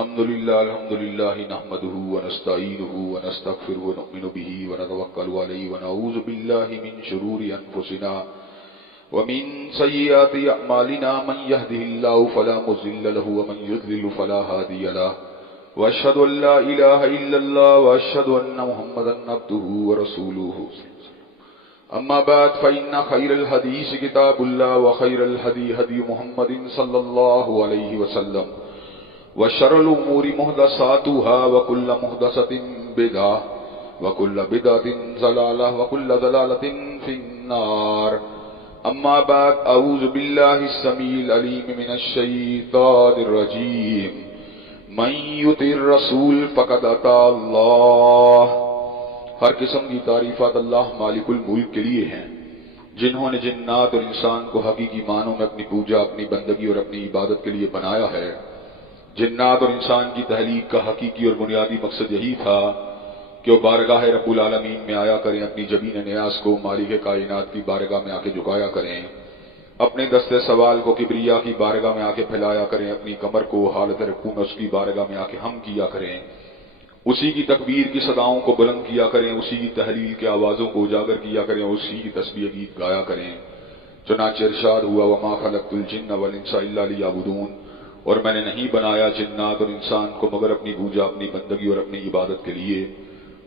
الحمد لله نحمده ونستعينه ونستغفره ونؤمن به ونتوكل عليه ونعوذ بالله من شرور أنفسنا ومن سيئات أعمالنا من يهده الله فلا مضل له ومن يضلل فلا هادي له وأشهد أن لا إله إلا الله وأشهد أن محمدا عبده ورسوله أما بعد فإن خير الحديث كتاب الله وخير الهدي هدي محمد صلى الله عليه وسلم وشر الأمور محدثاتها وكل محدثة بدعة وكل بدعة ضلالة وكل ضلالة في النار. أما بعد أعوذ بالله السميع العليم من الشيطان الرجيم. من يطع الرسول فقد أطاع الله. ہر قسم کی تعریفات اللہ مالک الملک کے لیے ہیں جنہوں نے جنات اور انسان کو حقیقی معنوں میں اپنی پوجا، اپنی بندگی اور اپنی عبادت کے لیے بنایا ہے. جنات اور انسان کی تخلیق کا حقیقی اور بنیادی مقصد یہی تھا کہ وہ بارگاہ رب العالمین میں آیا کریں، اپنی جبین نیاز کو مالک کائنات کی بارگاہ میں آ کے جھکایا کریں، اپنے دست سوال کو کبریا کی بارگاہ میں آ کے پھیلایا کریں، اپنی کمر کو حالت رکوع میں اس کی بارگاہ میں آ کے ہم کیا کریں، اسی کی تکبیر کی صداؤں کو بلند کیا کریں، اسی کی تحلیل کے آوازوں کو اجاگر کیا کریں، اسی کی تسبیح گیت گایا کریں. چنانچہ ارشاد ہوا وما خلقت الجن والانس الا لیعبدون، اور میں نے نہیں بنایا جنات اور انسان کو مگر اپنی پوجا، اپنی بندگی اور اپنی عبادت کے لیے.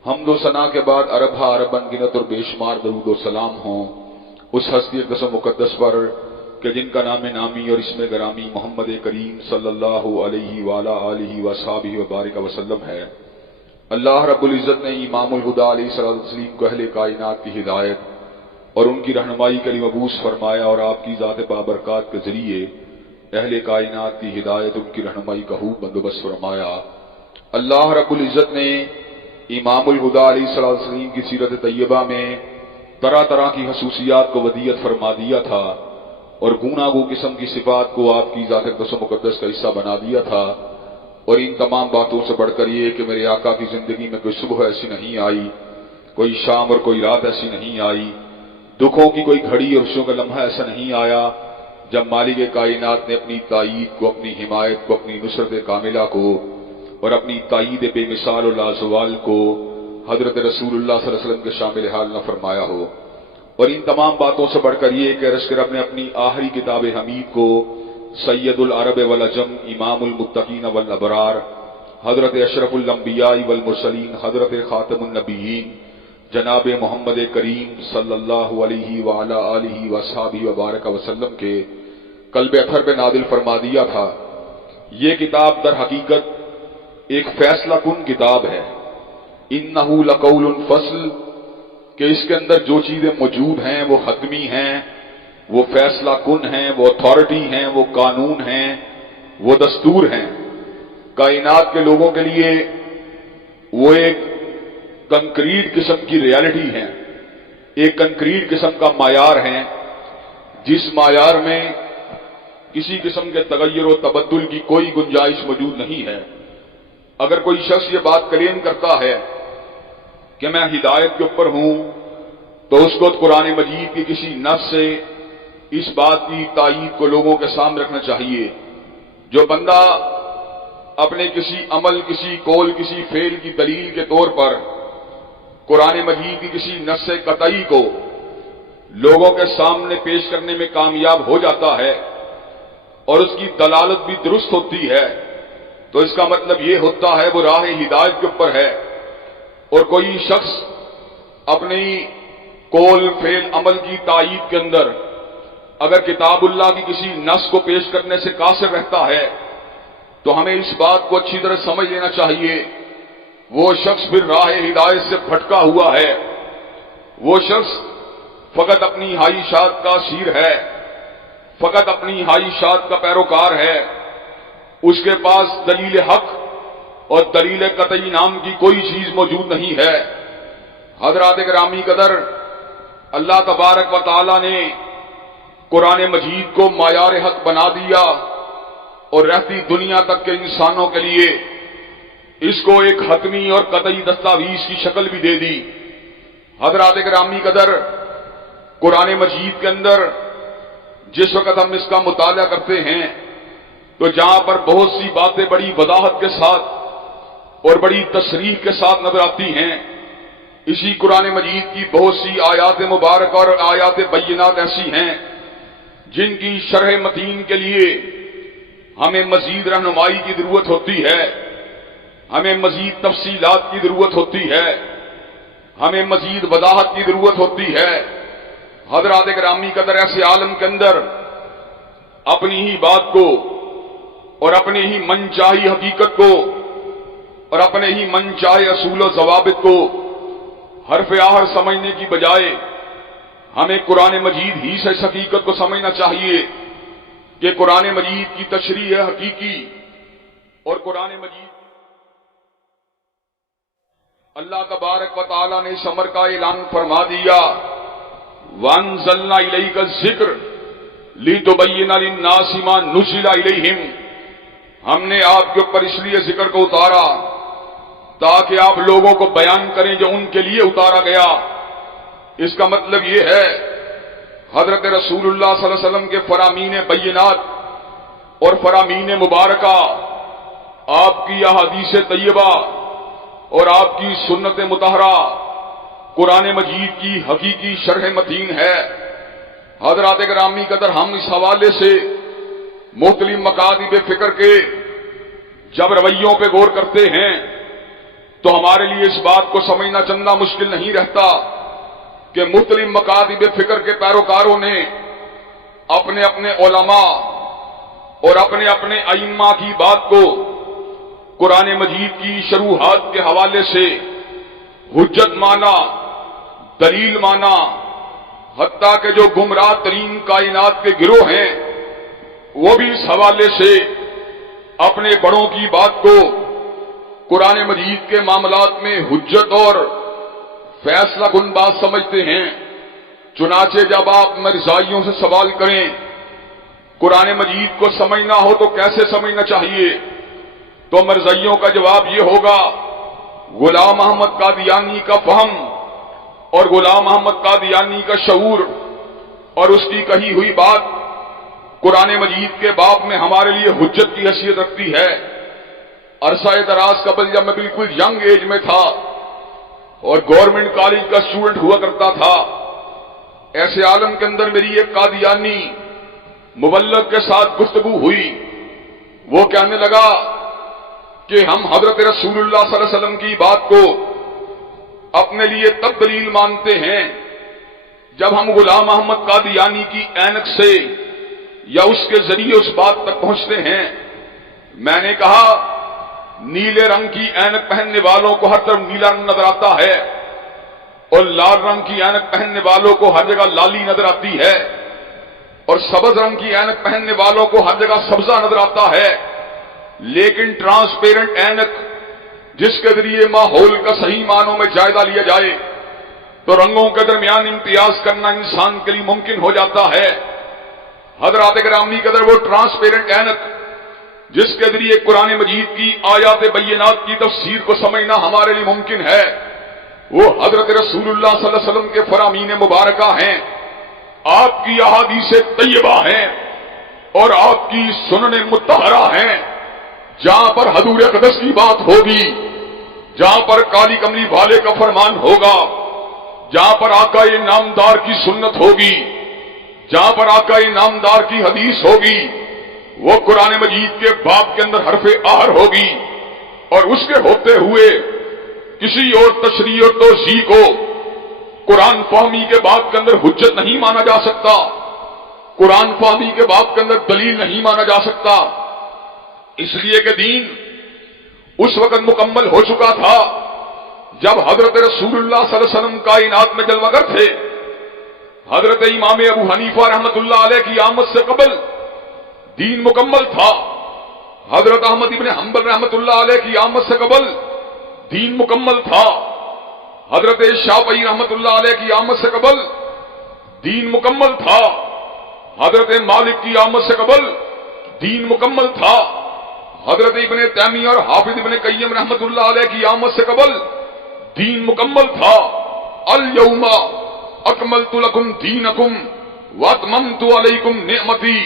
حمد و ثنا کے بعد اربہ ارب انگنت اور بے شمار درود و سلام ہوں اس ہستی اقدس و مقدس پر کہ جن کا نام نامی اور اسم گرامی محمد کریم صلی اللہ علیہ وآلہ آلہ وصحبہ وبارک وسلم ہے. اللہ رب العزت نے امام الہدیٰ علیہ الصلوۃ والتسلیم کو اہل کائنات کی ہدایت اور ان کی رہنمائی کے لیے مبعوث فرمایا، اور آپ کی ذات بابرکات کے ذریعے اہل کائنات کی ہدایت، ان کی رہنمائی کا خوب بندوبست فرمایا. اللہ رب العزت نے امام الہدیٰ علیہ الصلوۃ والتسلیم کی سیرت طیبہ میں طرح طرح کی خصوصیات کو ودیت فرما دیا تھا اور گوناگو قسم کی صفات کو آپ کی ذات اقدس و مقدس کا حصہ بنا دیا تھا. اور ان تمام باتوں سے بڑھ کر یہ کہ میرے آقا کی زندگی میں کوئی صبح ایسی نہیں آئی، کوئی شام اور کوئی رات ایسی نہیں آئی، دکھوں کی کوئی گھڑی اور خوشیوں کا لمحہ ایسا نہیں آیا جب مالک کائنات نے اپنی تائید کو، اپنی حمایت کو، اپنی نصرت کاملہ کو اور اپنی تائید بے مثال و لازوال کو حضرت رسول اللہ صلی اللہ علیہ وسلم کے شامل حال نہ فرمایا ہو. اور ان تمام باتوں سے بڑھ کر یہ کہ رشک رب نے اپنی آخری کتاب حمید کو سید العرب والعجم، امام المتقین والابرار، حضرت اشرف الانبیاء والمرسلین، حضرت خاتم النبیین جناب محمد کریم صلی اللہ علیہ وعلی آلہ وصحبہ وبارک وسلم کے قلب اطہر پہ نازل فرما دیا تھا. یہ کتاب در حقیقت ایک فیصلہ کن کتاب ہے. انہ لقول فصل، کہ اس کے اندر جو چیزیں موجود ہیں وہ حتمی ہیں، وہ فیصلہ کن ہیں، وہ اتھارٹی ہیں، وہ قانون ہیں، وہ دستور ہیں. کائنات کے لوگوں کے لیے وہ ایک کنکریٹ قسم کی ریالٹی ہیں، ایک کنکریٹ قسم کا معیار ہیں جس معیار میں کسی قسم کے تغیر و تبدل کی کوئی گنجائش موجود نہیں ہے. اگر کوئی شخص یہ بات کلیم کرتا ہے کہ میں ہدایت کے اوپر ہوں تو اس کو قرآن مجید کی کسی نص سے اس بات کی تائید کو لوگوں کے سامنے رکھنا چاہیے. جو بندہ اپنے کسی عمل، کسی قول، کسی فعل کی دلیل کے طور پر قرآن مجید کی کسی نص قطعی کو لوگوں کے سامنے پیش کرنے میں کامیاب ہو جاتا ہے اور اس کی دلالت بھی درست ہوتی ہے تو اس کا مطلب یہ ہوتا ہے وہ راہ ہدایت کے اوپر ہے. اور کوئی شخص اپنی قول، فعل، عمل کی تائید کے اندر اگر کتاب اللہ کی کسی نص کو پیش کرنے سے قاصر رہتا ہے تو ہمیں اس بات کو اچھی طرح سمجھ لینا چاہیے وہ شخص پھر راہ ہدایت سے بھٹکا ہوا ہے. وہ شخص فقط اپنی خواہشات کا اسیر ہے، فقط اپنی خواہشات کا پیروکار ہے. اس کے پاس دلیل حق اور دلیل قطعی نام کی کوئی چیز موجود نہیں ہے. حضرات گرامی قدر، اللہ تبارک و تعالی نے قرآن مجید کو معیار حق بنا دیا اور رہتی دنیا تک کے انسانوں کے لیے اس کو ایک حتمی اور قطعی دستاویز کی شکل بھی دے دی. حضرات گرامی قدر، قرآن مجید کے اندر جس وقت ہم اس کا مطالعہ کرتے ہیں تو جہاں پر بہت سی باتیں بڑی وضاحت کے ساتھ اور بڑی تصریح کے ساتھ نظر آتی ہیں، اسی قرآن مجید کی بہت سی آیات مبارکہ اور آیات بینات ایسی ہیں جن کی شرح متین کے لیے ہمیں مزید رہنمائی کی ضرورت ہوتی ہے، ہمیں مزید تفصیلات کی ضرورت ہوتی ہے، ہمیں مزید وضاحت کی ضرورت ہوتی ہے۔ حضرات گرامی قدر ایسے عالم کے اندر اپنی ہی بات کو اور اپنے ہی من چاہی حقیقت کو اور اپنے ہی من چاہے اصول و ضوابط کو حرف آخر سمجھنے کی بجائے ہمیں قرآن مجید ہی سے اس حقیقت کو سمجھنا چاہیے کہ قرآن مجید کی تشریح حقیقی اور قرآن مجید اللہ تبارک و تعالی نے اس امر کا اعلان فرما دیا، وَأَنزَلْنَا إِلَيْكَ الذِّكْرَ لِتُبَيِّنَ لِلنَّاسِ مَا نُزِّلَ إِلَيْهِمْ، ہم نے آپ کے اوپر اس لیے ذکر کو اتارا تاکہ آپ لوگوں کو بیان کریں جو ان کے لیے اتارا گیا۔ اس کا مطلب یہ ہے حضرت رسول اللہ صلی اللہ علیہ وسلم کے فرامین بینات اور فرامین مبارکہ، آپ کی احادیث طیبہ اور آپ کی سنت مطہرہ قرآن مجید کی حقیقی شرح متین ہے۔ حضرات گرامی قدر ہم اس حوالے سے مختلف مکاتب فکر کے جب رویوں پہ غور کرتے ہیں تو ہمارے لیے اس بات کو سمجھنا چندہ مشکل نہیں رہتا کہ مختلف مکاتب فکر کے پیروکاروں نے اپنے اپنے علماء اور اپنے اپنے ائمہ کی بات کو قرآن مجید کی شروحات کے حوالے سے حجت مانا، دلیل مانا، حتیٰ کہ جو گمراہ ترین کائنات کے گروہ ہیں وہ بھی اس حوالے سے اپنے بڑوں کی بات کو قرآن مجید کے معاملات میں حجت اور فیصلہ کن بات سمجھتے ہیں۔ چنانچہ جب آپ مرزائیوں سے سوال کریں قرآن مجید کو سمجھنا ہو تو کیسے سمجھنا چاہیے، تو مرزائیوں کا جواب یہ ہوگا، غلام محمد قادیانی کا فہم اور غلام محمد قادیانی کا شعور اور اس کی کہی ہوئی بات قرآن مجید کے باب میں ہمارے لیے حجت کی حیثیت رکھتی ہے۔ عرصہ دراز قبل جب میں بالکل ینگ ایج میں تھا اور گورنمنٹ کالج کا اسٹوڈنٹ ہوا کرتا تھا، ایسے عالم کے اندر میری ایک قادیانی مبلغ کے ساتھ گفتگو ہوئی۔ وہ کہنے لگا کہ ہم حضرت رسول اللہ صلی اللہ علیہ وسلم کی بات کو اپنے لیے تب دلیل مانتے ہیں جب ہم غلام محمد قادیانی کی اینک سے یا اس کے ذریعے اس بات تک پہنچتے ہیں۔ میں نے کہا نیلے رنگ کی اینک پہننے والوں کو ہر طرف نیلا رنگ نظر آتا ہے اور لال رنگ کی اینک پہننے والوں کو ہر جگہ لالی نظر آتی ہے اور سبز رنگ کی اینک پہننے والوں کو ہر جگہ سبزہ نظر آتا ہے، لیکن ٹرانسپیرنٹ اینک جس کے ذریعے ماحول کا صحیح معنوں میں جائزہ لیا جائے تو رنگوں کے درمیان امتیاز کرنا انسان کے لیے ممکن ہو جاتا ہے۔ حضرات گرامی قدر وہ ٹرانسپیرنٹ اینک جس کے ذریعے قرآن مجید کی آیات بینات کی تفسیر کو سمجھنا ہمارے لیے ممکن ہے، وہ حضرت رسول اللہ صلی اللہ علیہ وسلم کے فرامین مبارکہ ہیں، آپ کی احادیث طیبہ ہیں اور آپ کی سنن مطہرہ ہیں۔ جہاں پر حضور اقدس کی بات ہوگی، جہاں پر کالی کملی والے کا فرمان ہوگا، جہاں پر آقا نامدار کی سنت ہوگی، جہاں پر آقا نامدار کی حدیث ہوگی، وہ قرآن مجید کے باب کے اندر حرف آہر ہوگی اور اس کے ہوتے ہوئے کسی اور تشریح اور توضیح کو قرآن فہمی کے باب کے اندر حجت نہیں مانا جا سکتا، قرآن فہمی کے باب کے اندر دلیل نہیں مانا جا سکتا، اس لیے کہ دین اس وقت مکمل ہو چکا تھا جب حضرت رسول اللہ صلی اللہ علیہ وسلم کائنات میں جلوہ گر تھے۔ حضرت امام ابو حنیفہ رحمۃ اللہ علیہ کی آمد سے قبل دین مکمل تھا، حضرت احمد ابن حنبل رحمۃ اللہ علیہ کی آمد سے قبل دین مکمل تھا، حضرت شافعی رحمۃ اللہ علیہ کی آمد سے قبل دین مکمل تھا، حضرت مالک کی آمد سے قبل دین مکمل تھا، حضرت ابن تیمیہ اور حافظ ابن قیم رحمۃ اللہ علیہ کی آمد سے قبل دین مکمل تھا۔ الیوم اکملت لکم دینکم واتممت علیکم نعمتی،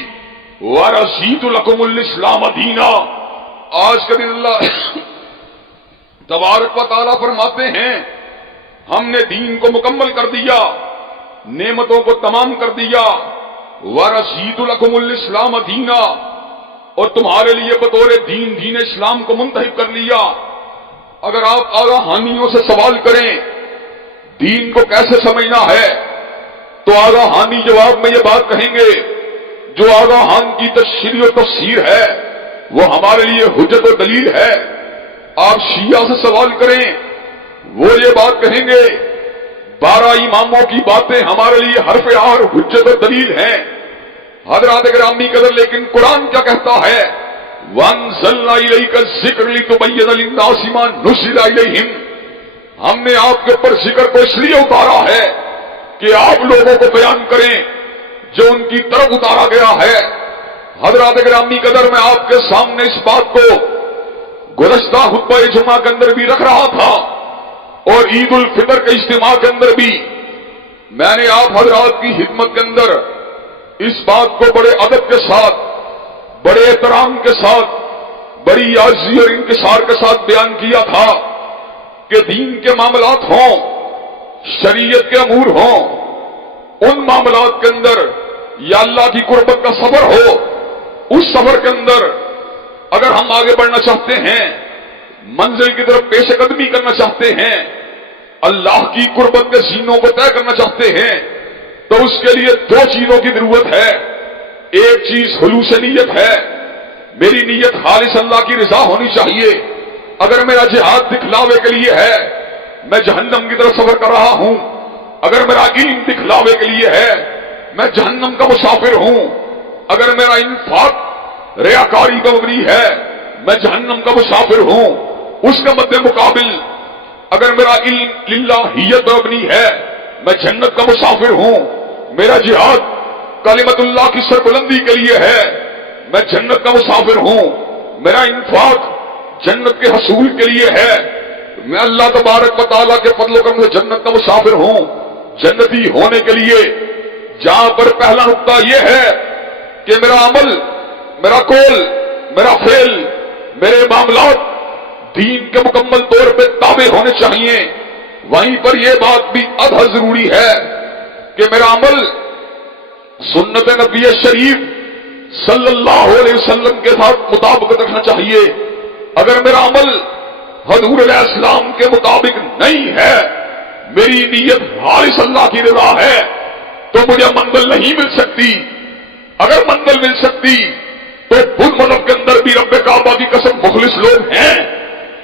وَرَضِيتُ لَكُمُ الْإِسْلَامَ دِينًا۔ آج کے دن اللہ تبارک و تعالیٰ فرماتے ہیں ہم نے دین کو مکمل کر دیا، نعمتوں کو تمام کر دیا۔ وَرَضِيتُ لَكُمُ الْإِسْلَامَ دِينًا، اور تمہارے لیے بطور دین اسلام کو منتخب کر لیا۔ اگر آپ آگاہانیوں سے سوال کریں دین کو کیسے سمجھنا ہے تو آگاہانی جواب میں یہ بات کہیں گے، جو آگاہان کی تشریح و تفسیر ہے وہ ہمارے لیے حجت و دلیل ہے۔ آپ شیعہ سے سوال کریں وہ یہ بات کہیں گے 12 اماموں کی باتیں ہمارے لیے حرف عار حجت و دلیل ہیں۔ حضرات گرامی قدر، لیکن قرآن کیا کہتا ہے؟ وَأَنزَلْنَا إِلَيْكَ الذِّكْرَ لِتُبَيِّنَ لِلنَّاسِ مَا نُزِّلَ إِلَيْهِمْ۔ ہم نے آپ کے اوپر ذکر کو اس لیے اتارا ہے کہ آپ لوگوں کو بیان کریں جو ان کی طرف اتارا گیا ہے۔ حضرات گرامی قدر، میں آپ کے سامنے اس بات کو گزشتہ خطبہ جمعہ کے اندر بھی رکھ رہا تھا اور عید الفطر کے اجتماع کے اندر بھی میں نے آپ حضرات کی خدمت کے اندر اس بات کو بڑے ادب کے ساتھ، بڑے احترام کے ساتھ، بڑی عاجزی اور انکسار کے ساتھ بیان کیا تھا کہ دین کے معاملات ہوں، شریعت کے امور ہوں، ان معاملات کے اندر یا اللہ کی قربت کا سفر ہو، اس سفر کے اندر اگر ہم آگے بڑھنا چاہتے ہیں، منزل کی طرف پیش قدمی کرنا چاہتے ہیں، اللہ کی قربت کے سینوں کو طے کرنا چاہتے ہیں، تو اس کے لیے 2 چیزوں کی ضرورت ہے۔ ایک چیز خلوص نیت ہے، میری نیت خالص اللہ کی رضا ہونی چاہیے۔ اگر میرا جہاد دکھلاوے کے لیے ہے، میں جہنم کی طرف سفر کر رہا ہوں۔ اگر میرا علم دکھلاوے کے لیے ہے، میں جہنم کا مسافر ہوں۔ اگر میرا انفاق ریاکاری کا مبنی ہے، میں جہنم کا مسافر ہوں۔ اس کے مد مقابل اگر میرا علم للہیت پر مبنی ہے، میں جنت کا مسافر ہوں۔ میرا جہاد کلمت اللہ کی سربلندی کے لیے ہے، میں جنت کا مسافر ہوں۔ میرا انفاق جنت کے حصول کے لیے ہے، میں اللہ تبارک و تعالیٰ کے فضل و کرم سے جنت کا مسافر ہوں۔ جنتی ہونے کے لیے جہاں پر پہلا نقطہ یہ ہے کہ میرا عمل، میرا قول، میرا فعل، میرے معاملات دین کے مکمل طور پہ تابع ہونے چاہیے، وہیں پر یہ بات بھی ادھا ضروری ہے کہ میرا عمل سنت نبی شریف صلی اللہ علیہ وسلم کے ساتھ مطابقت رکھنا چاہیے۔ اگر میرا عمل حضور علیہ السلام کے مطابق نہیں ہے، میری نیت خالص اللہ کی رضا ہے، تو مجھے منزل نہیں مل سکتی۔ اگر منزل مل سکتی تو بدھ مذہب کے اندر بھی رب کعبہ کی قسم مخلص لوگ ہیں،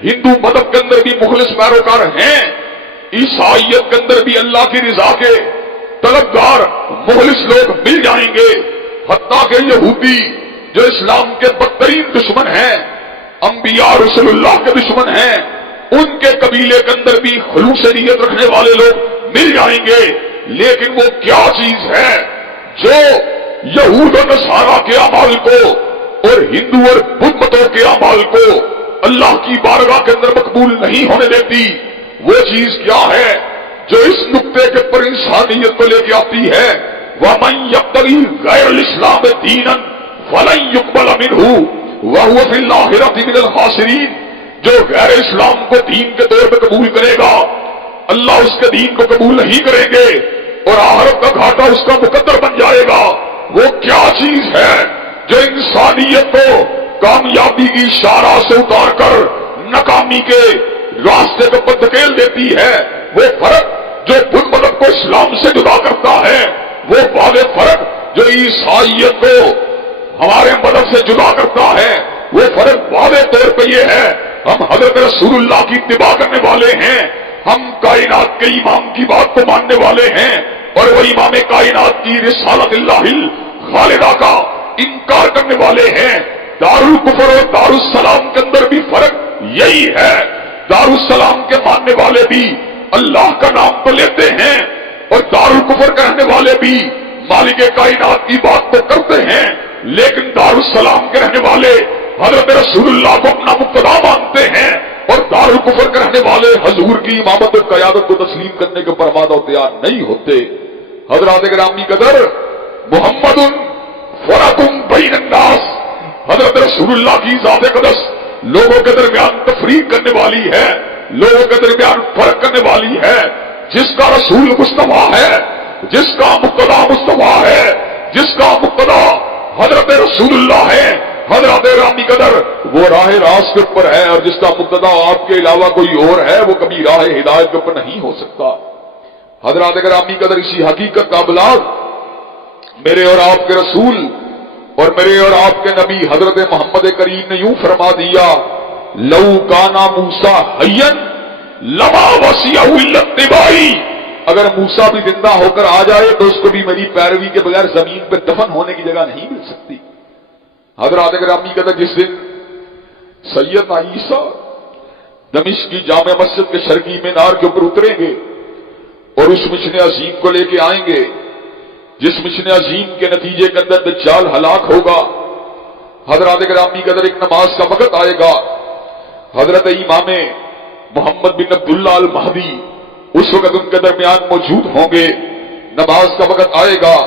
ہندو مذہب کے اندر بھی مخلص پیروکار ہیں، عیسائیت کے اندر بھی اللہ کی رضا کے طلبگار مخلص لوگ مل جائیں گے۔ حتیٰ کہ یہودی جو اسلام کے بدترین دشمن ہیں، انبیاء رسول اللہ کے دشمن ہیں، ان کے قبیلے کے اندر بھی خلوص نیت رکھنے والے لوگ مل جائیں گے۔ لیکن وہ کیا چیز ہے جو یہود و نصارہ کے اعمال کو اور ہندو اور بدھ متوں کے اعمال کو اللہ کی بارگاہ کے اندر مقبول نہیں ہونے دیتی؟ وہ چیز کیا ہے جو اس نقطے کے پر انسانیت کو لے کے آتی ہے؟ وَمَن يَبْتَغِي غَيْرَ الْإِسْلَامِ دِينًا فَلَن يُقْبَلَ مِنْهُ وَهُوَ فِي الْآخِرَةِ مِنَ الْخَاسِرِينَ۔ جو غیر اسلام کو دین کے طور پہ قبول کرے گا، اللہ اس کے دین کو قبول نہیں کریں گے اور آخرت کا گھاٹا اس کا مقدر بن جائے گا۔ وہ کیا چیز ہے جو انسانیت کو کامیابی کی شاہراہ سے اتار کر ناکامی کے راستے کو دھکیل دیتی ہے؟ وہ فرق جو بدھ مذہب کو اسلام سے جدا کرتا ہے، وہ واضح فرق جو عیسائیت کو ہمارے مذہب سے جدا کرتا ہے، وہ فرق واضح طور پہ یہ ہے ہم حضرت رسول اللہ کی اتباع کرنے والے ہیں، ہم کائنات کے امام کی بات کو ماننے والے ہیں، اور وہ امام کائنات کی رسالت اللہ خالدہ کا انکار کرنے والے ہیں۔ دارالکفر اور دارالسلام کے اندر بھی فرق یہی ہے۔ دارالسلام کے ماننے والے بھی اللہ کا نام تو لیتے ہیں اور دارالکفر کہنے والے بھی مالک کائنات کی بات تو کرتے ہیں، لیکن دارالسلام کے رہنے والے حضرت رسول اللہ کو اپنا مقتدا مانتے ہیں، اور دارالکفر کے رہنے والے حضور کی امامت اور قیادت کو تسلیم کرنے کے پر آمادہ و تیار نہیں ہوتے۔ حضرات گرامی قدر، محمد فرقم بین الناس، حضرت رسول اللہ کی ذات اقدس لوگوں کے درمیان تفریق کرنے والی ہے، لوگوں کے درمیان فرق کرنے والی ہے۔ جس کا رسول مصطفیٰ ہے، جس کا مقتدا مصطفیٰ ہے، جس کا مقتدا حضرت رسول اللہ ہے، حضرت گرامی قدر وہ راہ راست کے اوپر ہے، اور جس کا مقتدا آپ کے علاوہ کوئی اور ہے وہ کبھی راہ ہدایت کے اوپر نہیں ہو سکتا۔ حضرت گرامی قدر اسی حقیقت کا ابلاغ میرے اور آپ کے رسول اور میرے اور آپ کے نبی حضرت محمد کریم نے یوں فرما دیا، لو کانا موسیٰ حیا لما وسعہ الا اتباعی، اگر موسیٰ بھی زندہ ہو کر آ جائے تو اس کو بھی میری پیروی کے بغیر زمین پہ دفن ہونے کی جگہ نہیں مل سکتی۔ حضرات گرامی قدر جس دن سیدنا عیسیٰ دمشق کی جامع مسجد کے شرقی مینار کے اوپر اتریں گے اور اس مشن عظیم کو لے کے آئیں گے، جس مشن عظیم کے نتیجے کے اندر دجال ہلاک ہوگا، حضرات گرامی قدر ایک نماز کا وقت آئے گا، حضرت امام محمد بن عبداللہ المہدی اس وقت ان کے درمیان موجود ہوں گے، نماز کا وقت آئے گا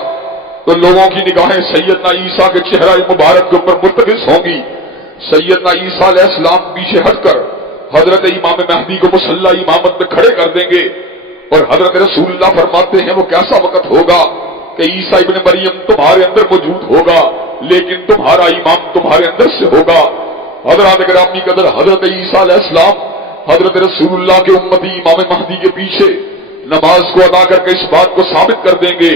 تو لوگوں کی نگاہیں سیدنا عیسیٰ کے چہرہ مبارک کے اوپر مرتکز ہوں گی۔ سیدنا عیسیٰ علیہ السلام پیچھے ہٹ کر حضرت امام مہدی کو مصلی امامت میں کھڑے کر دیں گے، اور حضرت رسول اللہ فرماتے ہیں وہ کیسا وقت ہوگا کہ عیسیٰ ابن مریم تمہارے اندر موجود ہوگا لیکن تمہارا امام تمہارے اندر سے ہوگا۔ حضرات گرامی قدر حضرت عیسیٰ علیہ السلام حضرت رسول اللہ کے امتی امام مہدی کے پیچھے نماز کو ادا کر کے اس بات کو ثابت کر دیں گے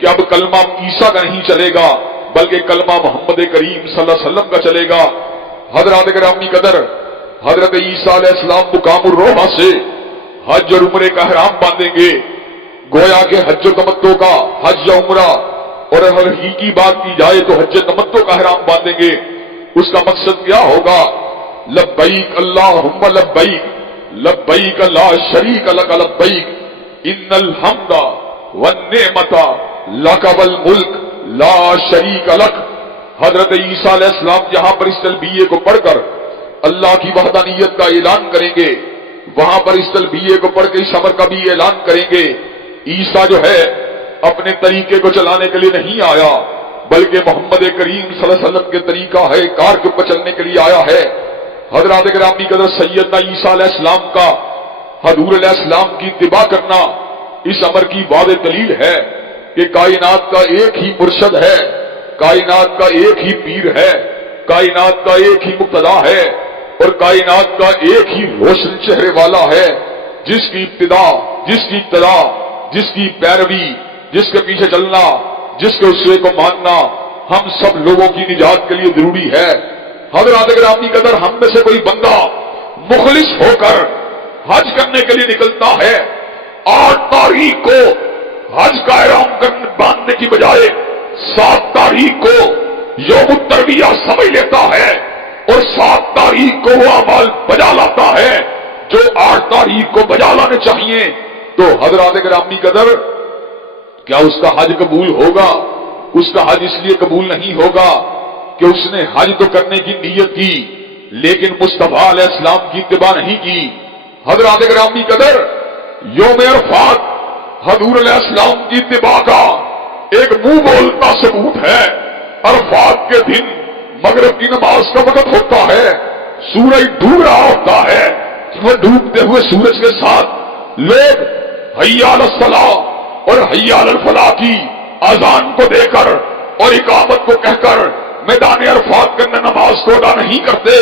کہ اب کلمہ عیسیٰ کا نہیں چلے گا بلکہ کلمہ محمد کریم صلی اللہ علیہ وسلم کا چلے گا۔ حضرات گرامی قدر حضرت عیسیٰ علیہ السلام مقام الروحہ سے حج اور عمرے کا احرام باندھیں گے، گویا کہ حج و تمتع کا حج یا عمرہ، اور اگر حقیقی بات کی جائے تو حج تمتع کا احرام باندھیں گے۔ اس کا مقصد کیا ہوگا؟ لبیک اللہم لبیک لبیک لا شریک لک لبیک ان الحمد والنعمت لک والملک لا شریک لک۔ حضرت عیسیٰ علیہ السلام جہاں پر اس تلبیہ کو پڑھ کر اللہ کی وحدانیت کا اعلان کریں گے، وہاں پر اس تلبیہ کو پڑھ کے اس امر کا بھی اعلان کریں گے۔ عیسیٰ جو ہے اپنے طریقے کو چلانے کے لیے نہیں آیا بلکہ محمد کریم صلی اللہ علیہ وسلم کے طریقہ ہے کار کے اوپر چلنے کے لیے آیا ہے۔ حضرات گرامی قدر سیدنا عیسیٰ علیہ السلام کا حضور علیہ السلام کی اتباع کرنا اس امر کی واضح دلیل ہے کہ کائنات کا ایک ہی مرشد ہے، کائنات کا ایک ہی پیر ہے، کائنات کا ایک ہی مقتدا ہے، اور کائنات کا ایک ہی روشن چہرے والا ہے، جس کی ابتدا، جس کی ابتدا، جس کی پیروی، جس کے پیچھے چلنا، جس کے اسوے کو ماننا ہم سب لوگوں کی نجات کے لیے ضروری ہے۔ حضرات گرامی قدر ہم میں سے کوئی بندہ مخلص ہو کر حج کرنے کے لیے نکلتا ہے، 8 تاریخ کو حج کا احرام باندھنے کی بجائے 7 تاریخ کو یوم الترویہ سمجھ لیتا ہے اور 7 تاریخ کو وہ اعمال بجا لاتا ہے جو 8 تاریخ کو بجا لانے چاہیے، تو حضرات گرامی قدر کیا اس کا حج قبول ہوگا؟ اس کا حج اس لیے قبول نہیں ہوگا کہ اس نے حج تو کرنے کی نیت کی لیکن مصطفیٰ علیہ السلام کی اتباع نہیں کی۔ حضرات گرامی قدر یوم عرفات حضور علیہ السلام کی اتباع کا ایک منہ بولتا ثبوت ہے۔ عرفات کے دن مغرب کی نماز کا وقت ہوتا ہے، سورج ڈوب رہا ہوتا ہے، وہ ڈوبتے ہوئے سورج کے ساتھ لوگ حی علی الصلاۃ اور حی علی الفلاح کی اذان کو دے کر اور اقامت کو کہہ کر میدان عرفات کے اندر نماز کو ادا نہیں کرتے،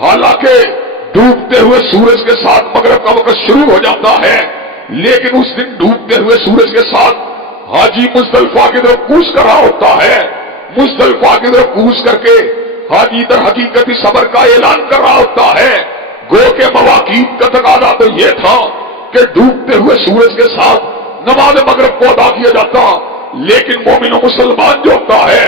حالانکہ ڈوبتے ہوئے سورج کے ساتھ مغرب کا وقت شروع ہو جاتا ہے، لیکن اس دن ڈوبتے ہوئے سورج کے ساتھ حاجی مزدلفہ کی طرف کوچ کر رہا ہوتا ہے، مزدلفہ کی طرف کوچ کر کے حاجی در حقیقت اس امر کا اعلان کر رہا ہوتا ہے۔ گو کے مواقیت کا تقاضا تو یہ تھا کہ ڈوبتے ہوئے سورج کے ساتھ نماز مغرب کو ادا کیا جاتا، لیکن مومن و مسلمان جو ہوتا ہے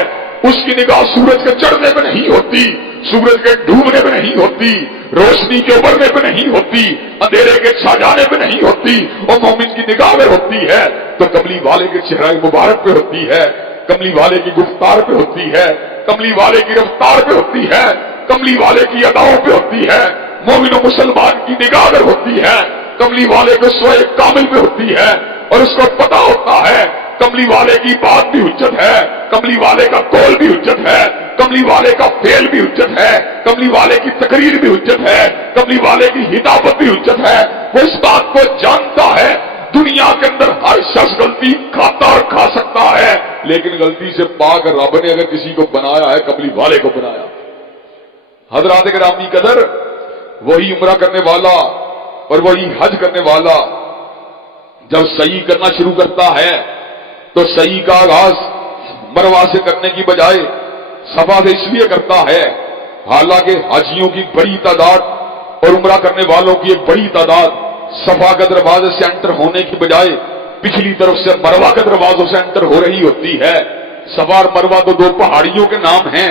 اس کی نگاہ سورج کے چڑھنے پہ نہیں ہوتی، سورج کے ڈوبنے پہ نہیں ہوتی، روشنی کے ابھرنے پہ نہیں ہوتی، اندھیرے کے چھا جانے پہ نہیں ہوتی، اور مومن کی نگاہ میں ہوتی ہے تو کملی والے کے چہرہ مبارک پہ ہوتی ہے، کملی والے کی گفتار پہ ہوتی ہے، کملی والے کی رفتار پہ ہوتی ہے، کملی والے کی اداؤں پہ ہوتی ہے، مومن و مسلمان کی نگاہ میں ہوتی ہے، کملی والے کے سوئے کامل پہ ہوتی ہے، اور اس کو پتا ہوتا ہے کملی والے کی بات بھی حجت ہے، کملی والے کا قول بھی حجت ہے، کملی والے کا فعل بھی حجت ہے، کملی والے کی تقریر بھی حجت ہے، کملی والے کی ہدایت بھی حجت ہے۔ وہ اس بات کو جانتا ہے دنیا کے اندر ہر شخص غلطی کھاتا اور کھا سکتا ہے، لیکن غلطی سے پاک رب نے اگر کسی کو بنایا ہے کملی والے کو بنایا۔ حضرات گرامی قدر، وہی عمرہ کرنے والا اور وہی حج کرنے والا جب سعی کرنا شروع کرتا ہے تو سعی کا آغاز مروہ سے کرنے کی بجائے صفا سے اس لیے کرتا ہے، حالانکہ حاجیوں کی بڑی تعداد اور عمرہ کرنے والوں کی ایک بڑی تعداد صفا کے دروازے سے انٹر ہونے کی بجائے پچھلی طرف سے مروہ کے دروازوں سے انٹر ہو رہی ہوتی ہے۔ صفا اور مروہ تو دو پہاڑیوں کے نام ہیں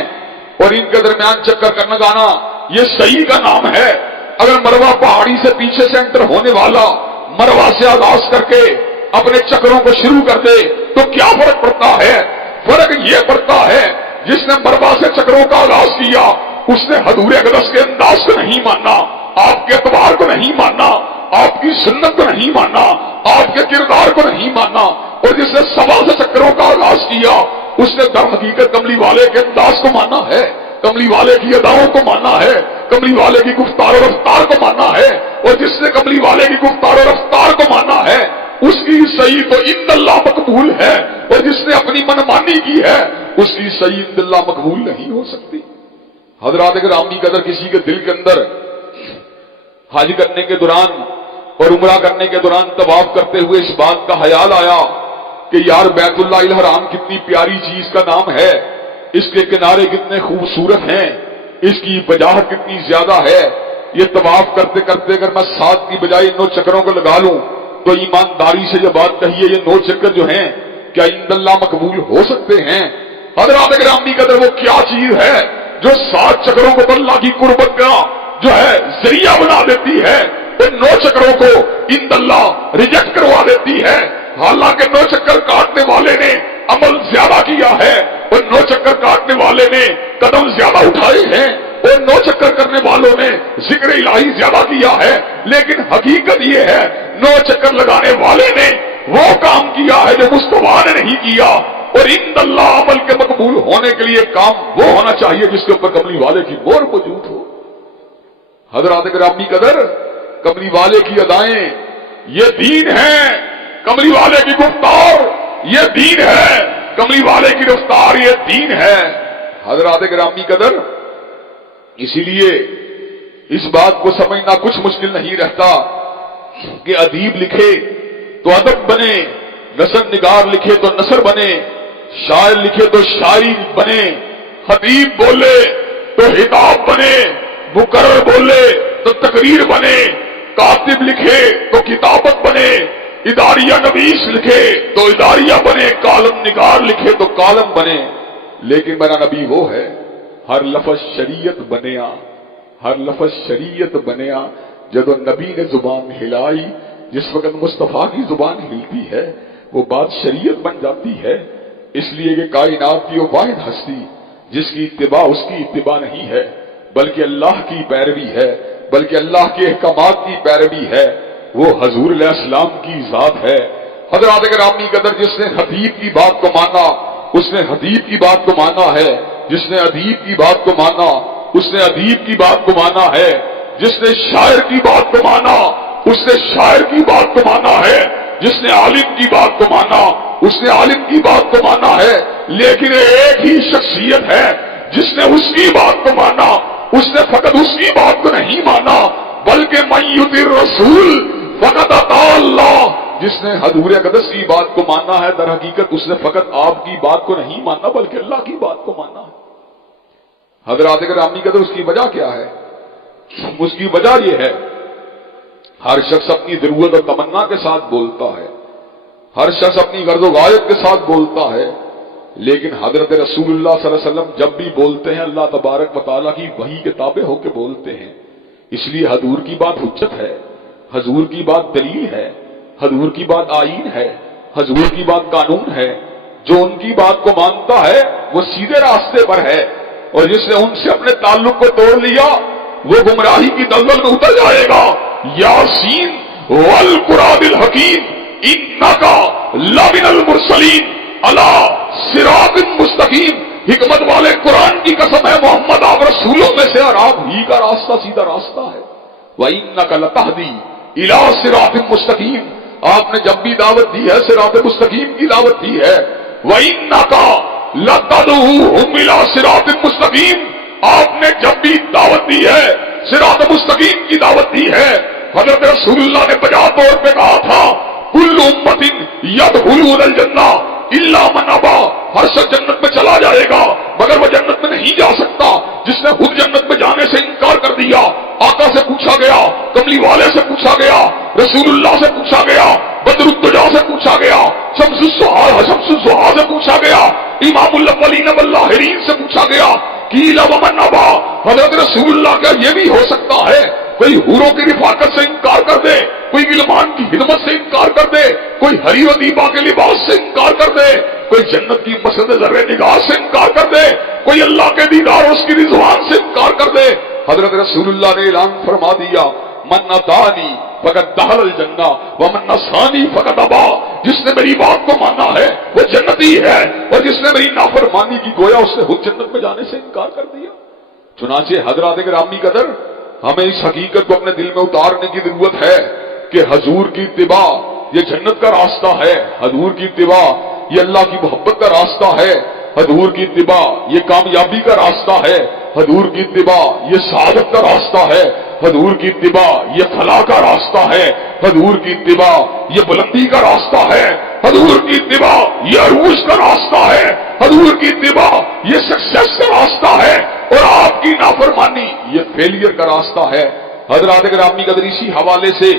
اور ان کے درمیان چکر کرنا گانا یہ صحیح کا نام ہے۔ اگر مروہ پہاڑی سے پیچھے سے انٹر ہونے والا مروہ سے آغاز کر کے اپنے چکروں کو شروع کر دے تو کیا فرق پڑتا ہے؟ فرق یہ پڑتا ہے جس نے مروہ سے چکروں کا آغاز کیا اس نے حضور اقدس کے انداز کو نہیں مانا، آپ کے اعتبار کو نہیں مانا، آپ کی سنت کو نہیں مانا، آپ کے کردار کو نہیں مانا، اور جس نے صفا سے چکروں کا آغاز کیا اس نے در حقیقت کملی والے کے انداز کو مانا ہے، کملی والے کی اداؤں کو مانا ہے، کملی والے کی گفتار و رفتار کو مانا ہے، اور جس نے کملی والے کی گفتار و رفتار کو مانا ہے اس کی صحیح تو عند اللہ مقبول ہے، اور جس نے اپنی منمانی کی ہے اس کی صحیح عند اللہ مقبول نہیں ہو سکتی۔ حضرات گرامی قدر، کسی کے دل کے اندر حج کرنے کے دوران اور عمرہ کرنے کے دوران طواف کرتے ہوئے اس بات کا خیال آیا کہ یار بیت اللہ الحرام کتنی پیاری چیز کا نام ہے، اس کے کنارے کتنے خوبصورت ہیں، اس کی وجاہت کتنی زیادہ ہے، یہ طواف کرتے کرتے اگر میں 7 کی بجائے 9 چکروں کو لگا لوں تو ایمانداری سے یہ بات کہیے یہ 9 چکر جو ہیں کیا عند اللہ مقبول ہو سکتے ہیں؟ حضرات گرامی قدر، وہ کیا چیز ہے جو 7 چکروں کو اللہ کی قربت کا جو ہے ذریعہ بنا دیتی ہے، وہ 9 چکروں کو عند اللہ ریجیکٹ کروا دیتی ہے؟ حالانکہ 9 چکر کاٹنے والے نے عمل زیادہ کیا ہے اور 9 چکر کاٹنے والے نے قدم زیادہ اٹھائے ہیں اور 9 چکر کرنے والوں نے ذکر الہی زیادہ کیا ہے، لیکن حقیقت یہ ہے 9 چکر لگانے والے نے وہ کام کیا ہے جو مصطفیٰ نے نہیں کیا، اور عند اللہ عمل کے مقبول ہونے کے لیے کام وہ ہونا چاہیے جس کے اوپر کملی والے کی مہر موجود ہو۔ حضرات گرامی قدر، کملی والے کی ادائیں یہ دین ہے، کملی والے کی گفتار یہ دین ہے، کملی والے کی رفتار یہ دین ہے۔ حضرات گرامی قدر، اسی لیے اس بات کو سمجھنا کچھ مشکل نہیں رہتا کہ ادیب لکھے تو ادب بنے، نثر نگار لکھے تو نثر بنے، شاعر لکھے تو شاعری بنے، خطیب بولے تو خطاب بنے، مقرر بولے تو تقریر بنے، کاتب لکھے تو کتابت بنے، اداریہ نویس لکھے تو اداریہ بنے، کالم نگار لکھے تو کالم بنے۔ لیکن میرا نبی وہ ہے ہر لفظ شریعت بنیا، ہر لفظ شریعت بنیا۔ جب نبی نے زبان ہلائی، جس وقت مصطفیٰ کی زبان ہلتی ہے وہ بات شریعت بن جاتی ہے۔ اس لیے کہ کائنات کی وہ واحد ہستی جس کی اتباع اس کی اتباع نہیں ہے بلکہ اللہ کی پیروی ہے، بلکہ اللہ کے احکامات کی پیروی ہے، وہ حضور علیہ السلام کی ذات ہے۔ حضرات گرامی قدر، جس نے خطیب کی بات کو مانا اس نے حدیب کی بات کو مانا ہے، جس نے ادیب کی بات کو مانا اس نے ادیب کی بات کو مانا ہے، جس نے شاعر کی بات کو مانا اس نے شاعر کی بات کو مانا ہے، جس نے عالم کی بات کو مانا اس نے عالم کی بات کو مانا ہے۔ لیکن ایک ہی شخصیت ہے جس نے اس کی بات کو مانا، اس نے فقط اس کی بات کو نہیں مانا بلکہ من یطع الرسول فقط اطاع اللہ۔ جس نے حضور اقدس کی بات کو مانا ہے در حقیقت اس نے فقط آپ کی بات کو نہیں مانا بلکہ اللہ کی بات کو مانا ہے۔ حضرات گرامی قدر، اس کی وجہ کیا ہے؟ اس کی وجہ یہ ہے ہر شخص اپنی ضرورت اور تمنا کے ساتھ بولتا ہے، ہر شخص اپنی غرض و غایت کے ساتھ بولتا ہے، لیکن حضرت رسول اللہ صلی اللہ علیہ وسلم جب بھی بولتے ہیں اللہ تبارک و تعالیٰ کی وحی کے تابع ہو کے بولتے ہیں۔ اس لیے حضور کی بات حجت ہے، حضور کی بات دلیل ہے، حضور کی بات آئین ہے، حضور کی بات قانون ہے۔ جو ان کی بات کو مانتا ہے وہ سیدھے راستے پر ہے، اور جس نے ان سے اپنے تعلق کو توڑ لیا وہ گمراہی کی دلدل میں اتر جائے گا۔ یاسین والقرآن الحکیم، انکا لمن المرسلین علی صراط مستقیم. حکمت والے قرآن کی قسم ہے محمد آپ رسولوں میں سے اور آپ ہی کا راستہ سیدھا راستہ ہے. وَإِنَّكَ لَتَهْدِي إِلَى صِرَاطٍ مُسْتَقِيمٍ. آپ نے جب بھی دعوت دی ہے صراط مستقیم کی دعوت دی ہے. وَإِنَّكَ لَتَدْعُوهُمْ إِلَى صِرَاطٍ مُسْتَقِيمٍ. آپ نے جب بھی دعوت دی ہے صراط مستقیم کی دعوت دی ہے. حضرت رسول اللہ نے بجا طور پہ کہا تھا کل امت یدخلون الجنہ الا من ابا. ہر شخص جنت میں چلا جائے گا مگر وہ جنت میں نہیں جا سکتا جس نے خود جنت میں جانے سے انکار کر دیا. آقا سے پوچھا گیا, کملی والے سے پوچھا گیا, رسول اللہ سے پوچھا گیا, بدر الدجا سے پوچھا گیا, شمس الضحیٰ سے پوچھا گیا, امام الاولین والآخرین سے پوچھا گیا قیل ومن ابا. حضرت رسول اللہ کا یہ بھی ہو سکتا ہے کوئی حوروں کی رفاقت سے انکار کر دے, کوئی غلمان کی خدمت سے انکار کر دے, کوئی ہری و دیبا کے لباس سے انکار کر دے, کوئی جنت کی مسجد ذرے نگاہ سے انکار کر دے, کوئی اللہ کے دیدار اور اس کی رضوان سے انکار کر دے. حضرت رسول اللہ نے اعلان فرما دیا من اطاعنی فقد دخل الجنہ ومن عصانی فقد ابا. جس نے میری بات کو مانا ہے وہ جنتی ہے اور جس نے میری نافرمانی کی گویا اس نے خود جنت میں جانے سے انکار کر دیا. چنانچہ حضرات گرامی قدر ہمیں اس حقیقت کو اپنے دل میں اتارنے کی ضرورت ہے کہ حضور کی اتباع یہ جنت کا راستہ ہے, حضور کی اتباع یہ اللہ کی محبت کا راستہ ہے, حضور کی اتباع یہ کامیابی کا راستہ ہے, حضور کی اتباع یہ سعادت کا راستہ ہے, حضور کی اتباع یہ فلاح کا راستہ ہے, حضور کی اتباع یہ بلندی کا راستہ ہے, حضور کی اتباع یہ عروج کا راستہ ہے, حضور کی اتباع یہ سکسیس کا راستہ ہے اور آپ کی نافرمانی یہ فیلئر کا راستہ ہے. حضرات گرامی قدر اسی حوالے سے